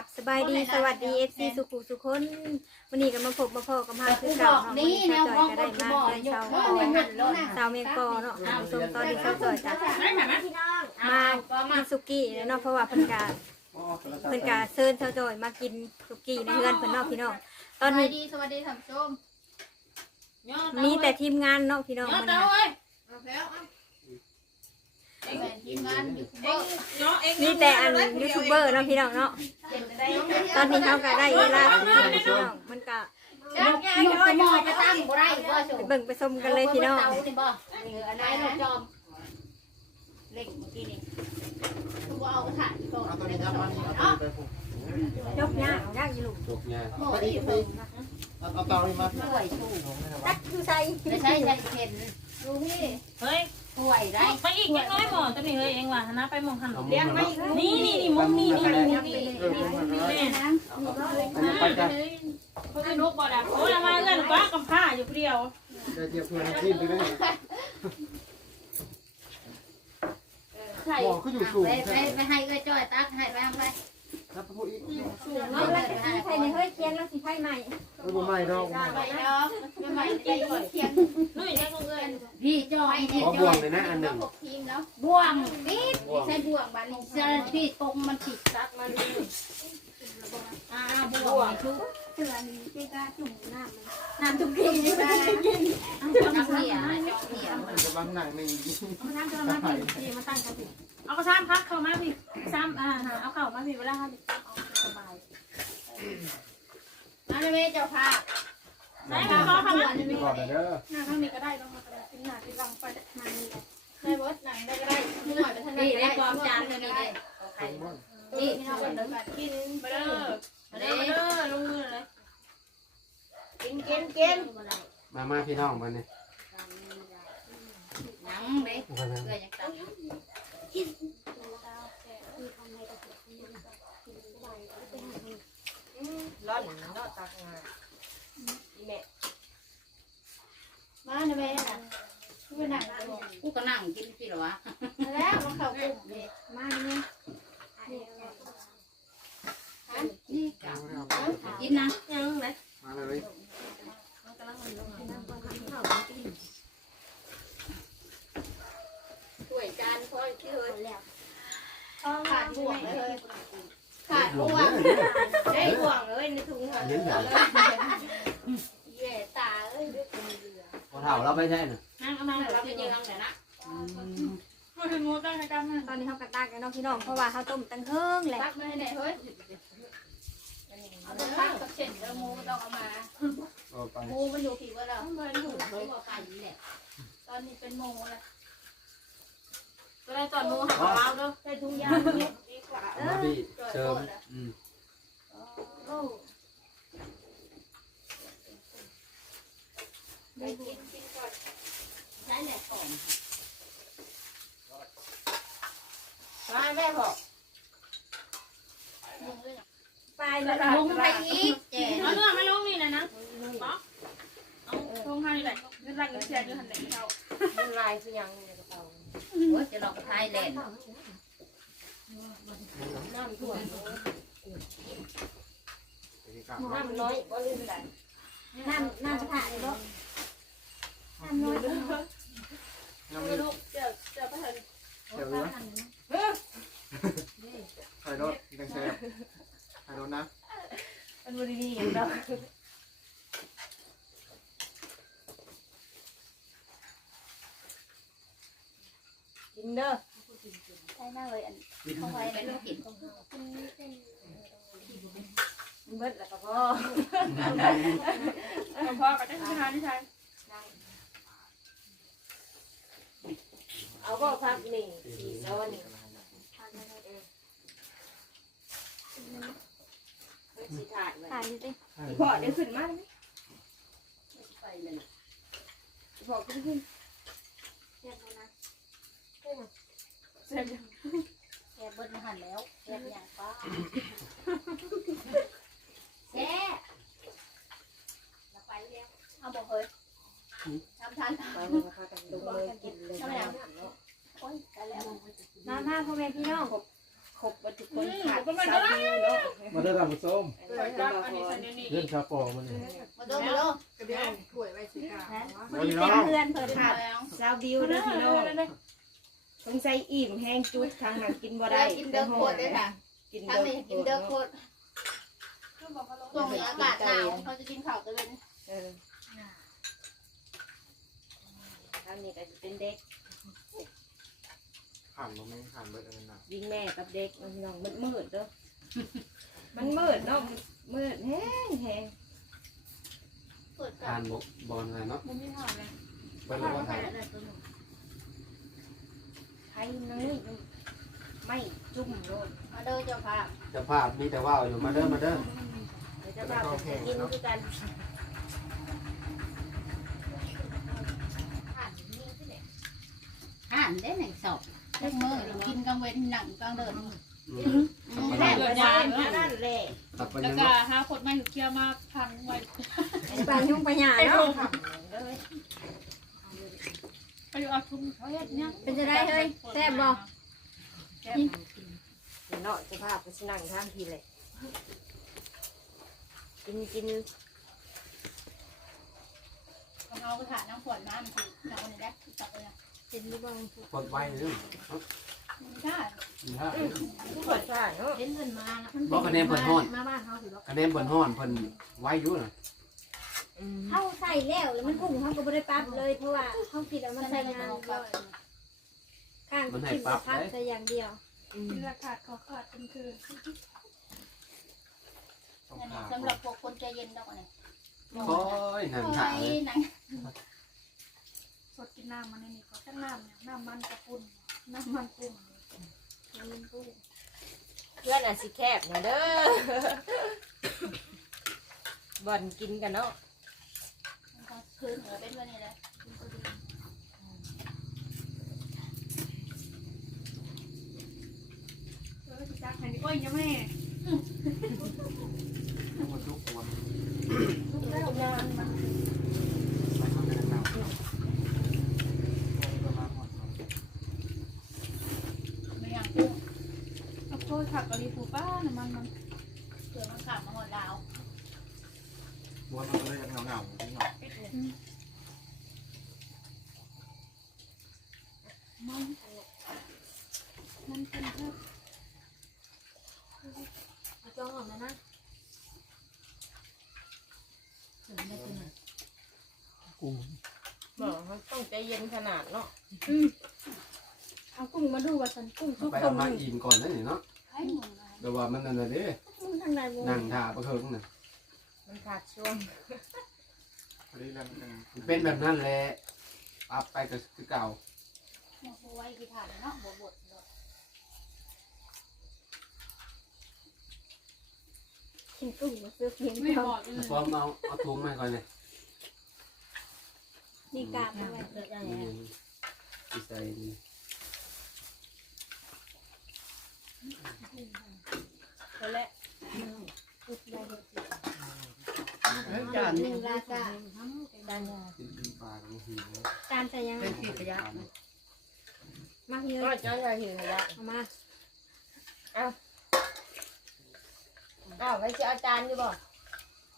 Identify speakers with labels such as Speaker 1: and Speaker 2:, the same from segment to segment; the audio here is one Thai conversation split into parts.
Speaker 1: กับสบายดีสวัสดีเอฟซีสุขุสุคนวันนี้ก็มาพบมาพอกับมาคือเก่าเนาะวันนี้ชาวจอยก็ได้มาเดือนเช้าก่อนสาวเมงกอเนาะท่านผู้ชมตอนนี้ชาวจอยจ้ะมากินสุกี้เนาะเพราะว่าเพิ่นกาเพิ่นกาเชิญชาวจอยมากินสุกี้ในเฮือนเพิ่นเนาะพี่น้องตอนนี้
Speaker 2: ดีสวัสดีท่านผู้ชม
Speaker 1: มีแต่ทีมงานเนาะพี่น้องมัน
Speaker 2: เอาแล้วเป็นทีมงานยูทูบเบอร์
Speaker 1: มีแต่อันยูทูบเบอร์เนาะพี่น้องเนาะ ตอนนี้เขาก็ได้เวลากินพี่น้องมันก็
Speaker 2: ลูกลูกจะมอจะตั้งบ่ได้บ่สู
Speaker 1: ไปเบิ่งไปชมกันเลยพี่น้อง
Speaker 2: เตานี่บ่นี่อันไหนลูกจอมเล็กเมื่อกี้นี่คือว่าเอากระถางก่อน
Speaker 3: เอาตัวนี้ครับเอานี่เอาตัวนี้ไปผูก
Speaker 1: ยกยากยากอยู่ลูก
Speaker 3: ถูกไง
Speaker 2: หม้อที่เพิ่ง
Speaker 3: เอาเอาเตานี่มา
Speaker 2: ถ้วยสู้
Speaker 1: ตักคือใส่
Speaker 2: ไม่ใช่ใช่เห็นดูนี่
Speaker 4: เฮ้ย
Speaker 2: ถ้วยได้
Speaker 4: ไปอีกยังน้อยหมอจะมีเฮ้ยเองว่ะนะไปมองหันเลี้ยงไม่นี่นี่นี่มุมนี่นี่นี่นี่
Speaker 3: เออมมาแล้ว
Speaker 4: แม่
Speaker 2: นะ
Speaker 3: อันนี้ไปกัน
Speaker 4: เขาจะลุกบ่ดับโอ้ยมาเงินก็กำผ้าอยู่เดียว
Speaker 3: ได้เจียบเพื่อนทีมไปเลย
Speaker 2: ใส่
Speaker 3: หมอก็อยู่สูง
Speaker 2: ไปไป
Speaker 3: ใช่
Speaker 2: ไปให้ก็จ้อยตักให้ไปไป
Speaker 3: ครับพูดอีก
Speaker 1: เอาละสิใส่ในเฮ้ยเคียงแล้วสิไพ่ใหม่
Speaker 3: เออบ่ไม่ดอก
Speaker 2: ไปเนาะไม่ไหวใจเคียง
Speaker 4: นุ่ยได้ก็เงิน
Speaker 2: พี่จอยเนี่ย
Speaker 3: ขอ
Speaker 2: จ
Speaker 3: บ่ว
Speaker 2: องย
Speaker 3: เลยนะอันหนึ่ง
Speaker 2: ทีมแล้วบ่วงนิดใช่บ่วงบานนี้จะพี่ตรงมันติดรักมัน บ่วงทุก
Speaker 1: เสือนี่เจ๊กาจุ่มน้ำมันน้ำทุกทีนี่ได้
Speaker 2: น้ำเหนียวจอกเหนียว
Speaker 3: มันกำลังหนังไม่
Speaker 1: เอาน้ำจะมากินทีมาตั้งกันสิ
Speaker 4: เอากระซ้ำพักเข้ามาพี่ซ้ำอ่าเอาเข่ามาพี่เวลาเขาสบาย
Speaker 2: มาเลยเจ้าค่ะ
Speaker 4: ใช่ค่ะเขาเข้ามา
Speaker 3: ก่อนเด้อ
Speaker 1: หน้าข้างนี้ก็ได้ลงมาก็ได้เป็นหน้าที่ลังไปมานี่แหละ
Speaker 2: ได้บดหนังได้ก็ได้หน่อยไปทางนี้ได้ความจานเลยได้นี่พี่น้องกันเลยกิน
Speaker 4: ไปเด้อ เด้อไปเด้อลงมือเลย
Speaker 2: กินกินกิน
Speaker 3: มามาพี่น้องมาเนี่ย
Speaker 2: หนังเด้เพื่อยังตัง
Speaker 5: ร้อนเนาะตักงานอีแม่
Speaker 2: มาในแม่น่ะกูหนังกูก็นั่งกินพี่หรอวะแล้วมันเข้ากลุ่มนี่
Speaker 1: มาเนี่ย
Speaker 2: นี่ กินนะ
Speaker 4: ยังเลย
Speaker 3: มาเลย
Speaker 2: ถ้วยจานค่อยที่เฮิร์แล้วขาดบ่วงเลยขาดบ่วงได้บ่วงเลยในถุงหัว
Speaker 3: เห็นเหรอ
Speaker 2: เย่ตาเอ้ยด้วยคนเรือ
Speaker 3: พอเฒ่าเราไม่ใช่น่ะ
Speaker 4: นั่งเอามา
Speaker 2: เราไปเจอกันแต่นะ
Speaker 4: มาถึงงูตั้งกันนะ
Speaker 1: ตอนนี้เขากระตากกันเนาะพี่น้องเพราะว่าเขาต้มตั้งเฮิงแหละ
Speaker 2: ตักมาให้ไหนเฮ้ย เอาไปตักกับเส้นแล้วมูต้องเอามา
Speaker 3: โอ้ไป
Speaker 2: มูมันอยู่ผีว่าเรามันอยู่ผีว่าไก่แหละตอนนี้เป็นมูแล้ว
Speaker 4: ก็ได้ตอนงูหักเราเด้อ
Speaker 2: ใส่ถุงยางดีกว่า
Speaker 3: มาพี่เชิมอืม
Speaker 2: ไปกินกินก่อนใช้แหลก่อน
Speaker 5: มาแม่บอก
Speaker 2: มุงเลย
Speaker 1: ไปแล้วล่ะ
Speaker 2: มุงไปอีกแก่
Speaker 4: เอาเนื้อไม่ลงนี่นะนะเอาลงให้เลยเงินรักเงินเสียเงินหันไหนเขา
Speaker 5: มันลายคือยังในกระเป๋า
Speaker 2: โอ้จะหลอกไทยแหลนด์
Speaker 5: น้ำท่ว
Speaker 3: น้
Speaker 5: น้ำน้อยก็ลืมได้
Speaker 1: น้ำน้ำกระทะเลยบ่น้ำน้อยำ
Speaker 3: น้ำนี่
Speaker 5: ลูกเจอเจอพระเถร
Speaker 3: เดี๋ยวนะไข่รถแดงแซ่บไข่รถ นะ
Speaker 5: มันบริดีเนาะกินเด้อ
Speaker 2: ใช่น่าเลยอันเข้าไว้ในลูกหิน
Speaker 5: เบิดแล้วก็พ่อ
Speaker 4: พ่อก็จะทานที่ใช่
Speaker 5: เอาก็พักนี่สีซ้อนนี่ สีถาดไว้
Speaker 1: ทานดิสิ
Speaker 5: พ่อเดี๋ยวขึ้นมาเลย
Speaker 2: ไปเลย
Speaker 5: พ่อขึ้นขึ้น
Speaker 1: เรียบร้อยนะ
Speaker 4: เสร็จ
Speaker 2: แกเบิ้ลหันแล้วแกอย่างป้าแกเราไปแล้วเอาบอกเฮ้ยทำทัน
Speaker 5: ไปเลยนะคะกันลงเลยกินเลย
Speaker 2: โอ้ยไปแล้ว
Speaker 1: มามาพ่อแม่พี่น้อง
Speaker 5: ครบวัตถุคนขาดสาวเนาะ
Speaker 6: มาเด้อท่านผู้ชม
Speaker 4: คอยจับอันนี้อันนี้
Speaker 6: เรื่องชาวปอมันนี่
Speaker 2: มาดูมาดู
Speaker 3: วันนี้
Speaker 1: มี
Speaker 3: น้
Speaker 1: แต่
Speaker 3: อง
Speaker 1: เพื่อนเพิ่นค่ะ
Speaker 5: สาวบิวเด้อพี่น้องสงสัยอิ่มแห้งจุดทางนั้นกินบ่ได้
Speaker 2: ได้กินเด้อโคตรเลยค่ะ
Speaker 5: กิน
Speaker 2: ทั้งนี้กินเด้อโคตร
Speaker 4: คือบอกว่าเรา
Speaker 2: ช่วงนี้อากาศหนาวเขาจะกินข้าวตะเวน
Speaker 5: เออทางนี้ก็จะเป็นเด็ก
Speaker 3: ผ่านบ่แม่งผ่านเบิดอันนั้นน่ะ
Speaker 5: วิ่งแม่กับเด็กมันพี่น้องมันมืดเด้อ มันมืดเนาะมืดแห้งแห้ง
Speaker 2: เปิดกั
Speaker 6: ทานนบอลอะไรเนาะ
Speaker 4: มันไม่ผ่านเลย
Speaker 6: เปิ้ลว่าทาน
Speaker 5: ไทยนั่งนี่ไม่จุ่มโลด
Speaker 2: มาเด้อเจ้าค่ะ
Speaker 6: จะภาพมีแต่ว่าวอยู่มาเด้อมาเด้อ
Speaker 5: เดี๋ยวจะพาไปกินด้วยกัน
Speaker 2: อ่านได้หนึ่งศพ เรื่องมือกินกลางเว้นหนังกลางเดิน
Speaker 5: แม่ก็ได้นั่นแหละ
Speaker 6: ตัดไป
Speaker 4: แล้
Speaker 6: ยั
Speaker 4: วก็หาคนไม่ถูกเกี่ยวมาพันไว้
Speaker 1: ไปยุ่งไปหยาเนาะ
Speaker 4: ทุ่มไปเอาทุ่มเขาเฮ็ดเนี่ย
Speaker 1: เป็นจะได้เฮ้ยแซ่บบ่
Speaker 5: เนาะจะพาไปนั่งทางทีเลยกินกิน
Speaker 2: เอาไปถ่ายน้ำฝนมามันคือหนังวันนี้ได้จับเลยนะ
Speaker 1: เป็นหรือบ่
Speaker 6: กดไว้เรื่อง
Speaker 2: ไม่ได้
Speaker 6: นี่ฮะ
Speaker 5: ผู้เปิดใช่เนาะ
Speaker 2: เห็นเงินมานะ
Speaker 6: บอกคะแนนเพิ่นฮ้อน
Speaker 1: มาบ้านเขาสิบ่
Speaker 6: คะแนนเพิ่นฮ้อนเพิ่นไว้อยู่น่ะ
Speaker 1: เฮาใส่แล้วแล้วมันกุ้งเฮาก็บ่ได้ปรับเลยเพราะว่าเฮาคิดว่ามันใส่งานข้างคิดว่าพักแต่อย่างเดียว
Speaker 4: กินราคาเขาขาดเป็นคือ
Speaker 3: ต้อง
Speaker 2: อันนี้
Speaker 3: ผ่า
Speaker 2: สำหรับพวกคนใจเย็นดอกเนี่ย
Speaker 6: คอยนั่งถ่ายเลย
Speaker 2: หนัง
Speaker 4: ส ดกินน้ำมันในนี้ก็ทั้งน้ำเนี่ยน้ำมันกระปุ่นน้ำมันกุ้ง
Speaker 1: น้ำมันกุ้ง
Speaker 5: เพื่อนอะสิแคบนะเด้อ บ่อนกินกันเนาะ
Speaker 2: คืนเหนือเป็นวันนี้เลย
Speaker 4: เออสิจักให้ดิโอ้ยยังแม่
Speaker 3: มันทุกคน
Speaker 4: แล้วงานมัน
Speaker 3: ไม่ต้องเดินนำประมาณหมด
Speaker 2: ไม่อยากกุ้ง
Speaker 4: เอาโทษผักกะหรี่ปูป้าน้ำมันมัน
Speaker 2: เผื่อมันขา ดมาหมดลาว
Speaker 3: บวนมันก็เลยยังเหงาๆนิดหน่อย
Speaker 4: มันมันเป็นเพื่อ
Speaker 1: เอาจ้องออกมานะ
Speaker 6: กุ้ง
Speaker 5: บอกเขาต้องใจเย็นขนาดเนาะ
Speaker 1: เอากุ้งมาดูว่าฉันกุ้งทุก
Speaker 6: ไป
Speaker 1: ค
Speaker 6: เอา
Speaker 1: น
Speaker 6: มาอิ่มก่อนนั่นนี่เนาะ
Speaker 2: ให้หมุนเลย
Speaker 6: แต่ว่ามันนั่นน่ะเด้
Speaker 1: กุ้ง ทางใดบ่
Speaker 6: นั่งท่าประเคิงน่ะ
Speaker 5: มันขาดช่วง
Speaker 3: พอดีแล้วมัน
Speaker 6: มันเป็นแบบนั้นแหละปรับไปก็คือเก่า
Speaker 2: เอาไว้กี่ถาดเนาะบดบด
Speaker 1: กินกุ้งมาซื้อเพียง
Speaker 4: ไม่
Speaker 1: เท่า
Speaker 4: บอกเลย
Speaker 6: พร้อมเอาเอาถุงมาก่อนเลย
Speaker 1: นี่กาบอะไร
Speaker 2: เดือดอะไร
Speaker 6: นี่ดีใส่นี่
Speaker 5: นั่นแหละ
Speaker 1: จานหนึ่งราคา
Speaker 5: ด้านยา
Speaker 6: กินปีปลาของหิว
Speaker 1: จานใส่ยังไงมาเย
Speaker 5: ก็
Speaker 1: อะ
Speaker 5: จะยาหิวละ
Speaker 1: เอามา
Speaker 5: อ้าไปสิเอาจารย์อยู่บ่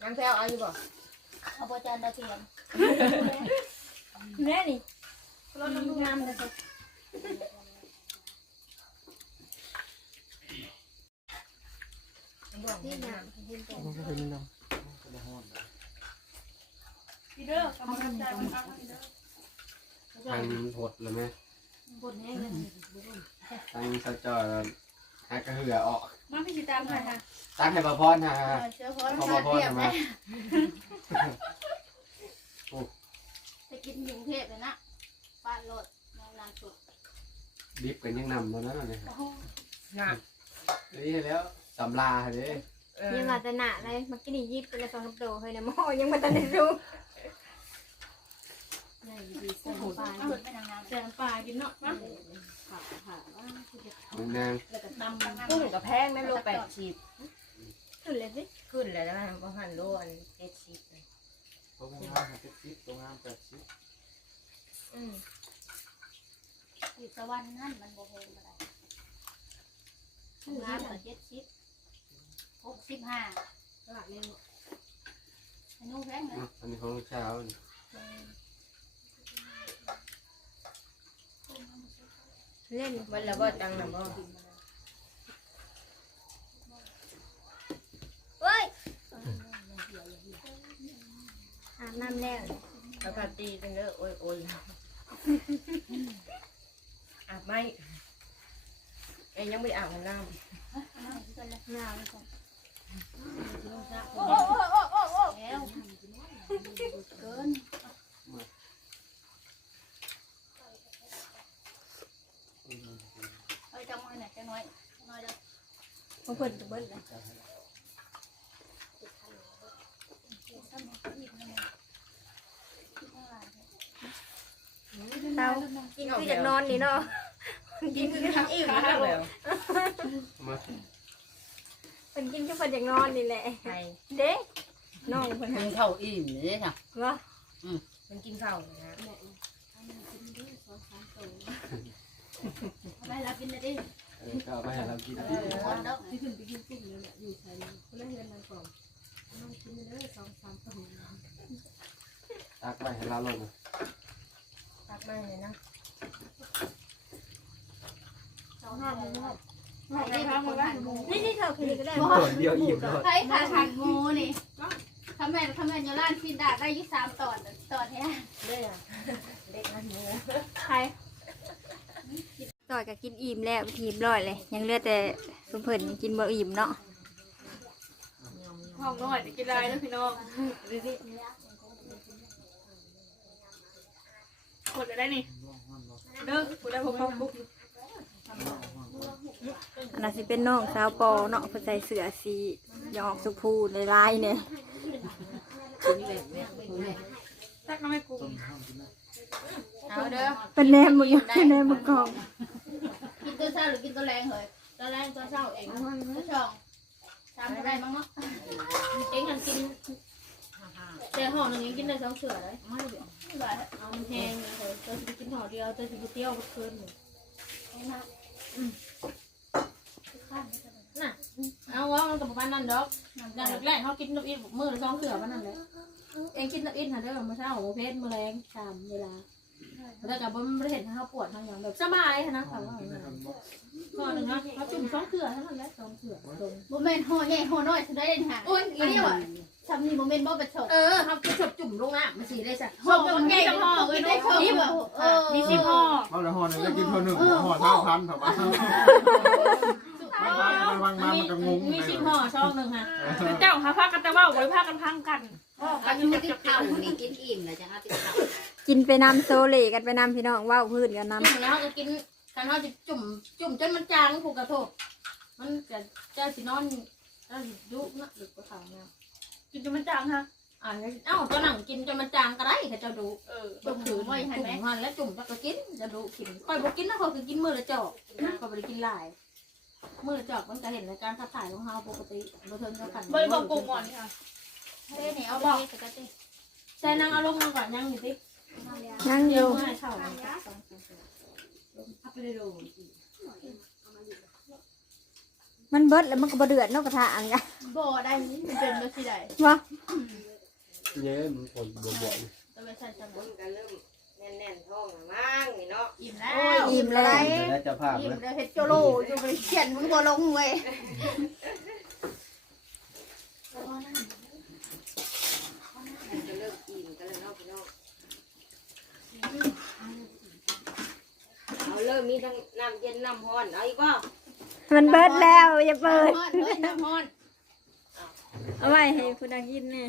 Speaker 5: น้ำแพรวเอาอยู่บ่
Speaker 2: เอาโบจานดาวเทียม
Speaker 1: แม่นี่รถน้ำงามเลย ค่ะที่งามเห็นแต่
Speaker 3: มันก็เป็นนิดหน่อยก็ได้ฮ้อนเลย
Speaker 4: พี่เด้อกำลังใจมันเอาพี่เด้อ
Speaker 6: ทางหดเลยไหม
Speaker 1: บนแห้งเลย
Speaker 6: ทางสะจอยหากระเหือออก
Speaker 4: มาพี่สิตามให้ค่ะ
Speaker 6: ตั้งให้ประพรนะ
Speaker 2: เชื้อเพราะ
Speaker 6: ขอ
Speaker 2: ขา
Speaker 6: ประ
Speaker 2: ด
Speaker 6: พร
Speaker 2: เทียม
Speaker 6: นะ
Speaker 2: นะ
Speaker 6: มา
Speaker 2: จะกินอยู่เทพเลยนะป้าโหลดนอนนานสุด
Speaker 6: ดิบกันยังนำตอนนั้นเลย
Speaker 5: น่ะ
Speaker 6: นี่แล้ว สำลาเลย
Speaker 5: เออ
Speaker 1: ยังมาแต่หนาเลยมักกินยิบเป็นละสองโตเฮ้ยนะหม้อยังมาตันได้รู้
Speaker 2: โอ้โหเอาไม่นาน
Speaker 4: แสนปลากินเนาะมา
Speaker 6: นาง
Speaker 2: ๆแล้วก็ตำ
Speaker 5: กุ้งกับแพงแม่โลแปดสิบ
Speaker 1: ขึ้นเลยสิ
Speaker 5: ขึ้นแล้วนะประมาณโลอันเจ็ดสิบ
Speaker 3: ตัวงามเจ็ดสิบตัวงามแปดสิบ
Speaker 5: อืม
Speaker 2: อยู่สวรรค์นั่นมันโบเพลอะไรงานเหลือเจ็ดสิบ หก
Speaker 7: สิบห้าตลาดเร็วอันนู้นแพงนะ
Speaker 6: อันนี้ของลูกสาวนี่
Speaker 1: เล่น
Speaker 5: มันละบ่จังน่ะบ่
Speaker 1: เว้ยอาบน้ำแล้ว
Speaker 5: แล้วก็ตีจังเด้อโอ้ยโอ้ยอาบไหมเอ้ยยังไม่ได้อาบน้ำ
Speaker 1: ห นาวเลยจ้ะ
Speaker 7: โอ้โอ้โอ้โอ้โอ้แล้วเกินเอาจังมือหน่อยจังน้อยน้อยเด้อ
Speaker 1: พวกเพิ่นจะเบิ้ล เลยเตากินคืออยากนอนนี่เนาะกินคือทำอิ่ม
Speaker 5: ข้าวแล้ว
Speaker 6: มา
Speaker 1: เป็นกินคือเพิ่นอยากนอนนี่แหละ
Speaker 5: ใคร
Speaker 1: เด้น้องเพิ่น
Speaker 2: กิ
Speaker 1: หาน
Speaker 2: ข้าวอิ่มเลยค่ะ
Speaker 1: ว่า
Speaker 5: มันกินข้าวนะ
Speaker 7: ได้รับกินเลยดิ
Speaker 6: เออก็เอาไปให้เรากิน
Speaker 7: เออหมดแล้ว
Speaker 5: ที่ขึ้นไปกินกุ้งเลยเนี่ยอยู่ใส่คนละเฮือนมันก่อนน้องกินเลยสองสามตัว
Speaker 6: ตักไปให้เราลง
Speaker 5: ตักมาเลยนะ
Speaker 7: สองห้าห มู
Speaker 4: ไม่ได้ทำเลย
Speaker 1: นี่นี่เธอคือก็ได้
Speaker 6: ส่วนเดียวอิ่มแล้ว
Speaker 7: ใครขาดหักงูนี่ทำแม่ทำแม่ยร้านฟินดาได้ยี่สามตอนตอนแท้
Speaker 5: เด้อเด็กมันหมู
Speaker 1: ใครต่อยก็กินอิ่มแล้วทีมร้อยเลย ยังเหลือแต่สุเพิ่นยังกินบ่อิ่มเนาะ
Speaker 4: ห้องน้อยจะกินได้นะพี่น้องกดได้นี่เด้อกูได้ผมเข้าคุก
Speaker 1: อันนั้นสิเป็นน้องสาวปอเนาะเพิ่นใส่เสื้อสียออกสุพูในลายเนี่ย
Speaker 4: ตักน้ำให้กู
Speaker 7: เอาเด้อ
Speaker 1: เป็นแนมมึงยังเป็นแนมมึงกอง
Speaker 7: กินตัวเช้าหรือกินตัวแรงเหรอตัวแรงตัวเช้าเองตัวช่องทำอะไรบ้างเนาะเองกันกินแต่ห่อหนึ่งยังกินได้สองเสือเลยไม่เดี๋ยวไม่ไหวเอาแห้งเลยตัวจะกินห่อเดียวตัวจะเตี้ยวเกินเลย น่ะเอาว่ามันกับประมาณนั้นดอกอย่างแรกเขากินน้ำอินมือละสองเสือมันนั่นแหละเองกินน้ำอินหาได้แบบเมื่อเช้าโมเพชรมือแรงตามเวลาแล้วกับบนประเทศเขาปวดทางอย่างแบบสบายนะค่ะว่าก่อนหนึ่งนะเขาจุ่มสองเถื่อเท่านั้นแหละสองเถื่อตรง
Speaker 8: โมเมนต์ห่อใหญ่ห่อน้อยสุดได้เลยค่ะ
Speaker 7: โอ้ย
Speaker 8: อันนี้ว่ะทำนี่โมเมนต์บ่ประชด
Speaker 7: เออเขาจะฉบจุ่มลงน้ำมาสีได้สัก
Speaker 8: ห่อมันใหญ่ห่อเลยได้ชมแบบเออ
Speaker 4: มีสิพ่อ
Speaker 3: เอาละห่อหนึ่งได้กินห่อหนึ่งห่อเท่าพันเถอะบ้า งบางมามันก็งง
Speaker 7: มีสิบห่อช่องหนึ่งค่ะ
Speaker 4: เจ้าหาพากันแต่ว่าไว้พากันพังกัน
Speaker 2: กันอยู่ติดข้าวนี่กินอิ่มนะจังเอาติดข้าว
Speaker 1: กินไปนำโซเลกันไปนำพี่น้องเว้าพื้นกันนำ
Speaker 7: จุ่มแล้วก็กินกันเขาจะจุ่มจุ่มจนมันจางผูกกระทบมันจะเจ้าสินอนเจ้าสิยุบนะหรือกระถางเนี่ย
Speaker 4: กินจนมันจางฮะ
Speaker 7: อ่าเอ้าตัวหนังกินจนมันจางก็ได้ค่ะเจ้าดู
Speaker 4: เออ
Speaker 7: จุ่มถือไว้ให้ไหมจุ่มหันแล้วจุ่มแล้วก็กินจะดูกินคอยบอกกินนะคอยคือกินมือละจอกคอยไปกินหลาย มือละจอกมันก็เห็นในการขับถ่ายของเราปกติเราเทิงจะขัน
Speaker 4: บริบอกกูก่อนนี่ค่ะ
Speaker 7: เต้เนี่ยเอาบอกใส่นางเอาลงมาก่อนยังอยู่สิ
Speaker 1: นั่งอ
Speaker 7: เดี๋ยว
Speaker 1: ยู่
Speaker 7: ให้เข้า
Speaker 5: เอาไปเลยดู
Speaker 1: มันเบิดแล้วมันก็บ่เดือดเนอกกระทะอังกะ
Speaker 8: บ่ได้มันเป็นบ่สิได้
Speaker 1: วะ
Speaker 6: เย้มันคนบวบ
Speaker 7: ตัวไปใส่สมุ
Speaker 5: มันนก็เริ่ม แน่นๆท้องละมั้งนี่เนาะ
Speaker 8: อิ่มแล้ว
Speaker 1: อิ่มแล้ว
Speaker 6: ๆแล้วจะภาพ
Speaker 8: อิ่ม
Speaker 6: แล้ว
Speaker 8: แล้วเฮ็ดโจโลอยู่บริเขียนมึงบ่ลงเว้ย
Speaker 5: มันจะเริ่มอิ่มกันแล้วเนาะพี่น้องเอาเริ่มมีทั้งน้ำเย็นน้ำร้อนเอาอีกบ่
Speaker 1: มันเบิดแล้วอย่าเปิด
Speaker 8: ฮ้อนเฮ้ยน้ำฮ้อน
Speaker 1: เอาไว้ให้ผู้ดังกินแน่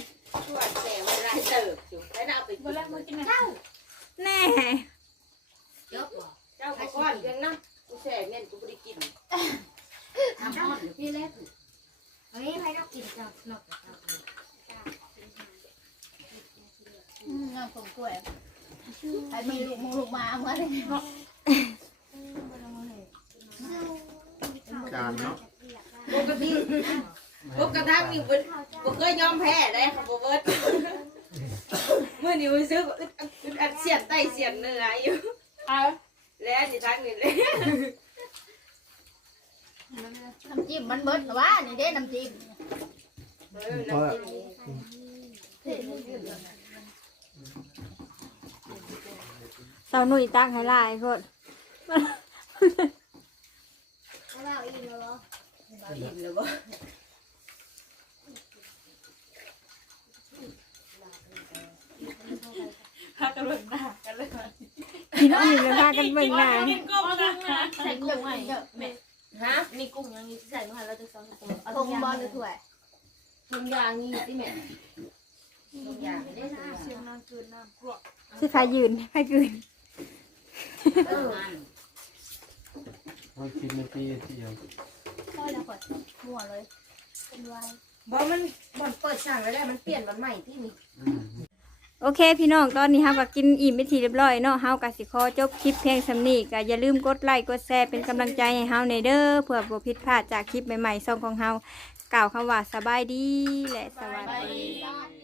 Speaker 5: ชวดแต่เวลาเติบอยู่แล้วเอาไปกิน
Speaker 4: แรกมากินไหม
Speaker 1: แน่
Speaker 2: เยอะบ่
Speaker 5: เจ้าก็ก้อนเพียงนะกูแช่เงี้ยกูไม่ได้กิน
Speaker 2: ทำฮอดหรือพี่เล็กเฮ้ยใครก็กินเจ้านอกจากเรา
Speaker 8: อืมน้ำผงกล้วยไอ้มีลูกมึงลูกมาเอามาเลย
Speaker 3: การเนาะ
Speaker 5: ปกติปกตินี่บ่บ่เคยยอมแพ้ได้ค่ะบ่เบิดเมื่อนี้รู้สึกอึดอัดอึดอัดเสียนไตเสียนเนื้ออยู่
Speaker 4: อะ
Speaker 5: แล้วสิทักนี่เลย
Speaker 8: น้ำจิ้มมันเบิดหรอวะนี่เด้น้ำจิ้ม
Speaker 5: น้ำจิ้มนี้
Speaker 1: สาวหนุ่ยตักให้หลายโคตร
Speaker 9: เราอีกแล้ว
Speaker 5: อิ่มแล้วบ่
Speaker 4: พา กันเบิ่งหน้ากันเลย
Speaker 1: กินอิ่มแล้วพากันเบิ่งหน้า
Speaker 4: กินก้มนะ
Speaker 2: ใส่กุ้งไว้แม่
Speaker 5: ฮะ
Speaker 2: มีกุ้งยังมีใส่มาแล้วจะสองตัวเอา
Speaker 8: ทงบอลหรือถ้วย
Speaker 5: ทุกอย่างนี่สิแม่ทุกอย่างได้นะ
Speaker 4: เสียงนางคืนน้ำกรว
Speaker 1: สิพายืนให้ยืน
Speaker 5: เมั
Speaker 6: นกินในปีเดียว
Speaker 8: ค่อยละขวดมั่วเลยเป็นไว
Speaker 5: บ่มันบ่เปิดสั่งแล้วได้มันเปลี่ยนมันใหม่ที่นี่
Speaker 1: โอเคพี่น้องตอนนี้เฮาก็กินอิ่มไปทีเรียบร้อยเนาะเฮาก็สิขอจบคลิปเพียงสำนี้ก็อย่าลืมกดไลค์กดแชร์เป็นกำลังใจให้เฮาในเด้อเพื่อบ่ผิดพลาดจากคลิปใหม่ๆซ่องของเฮากล่าวคำว่าสบายดีและสวัสดี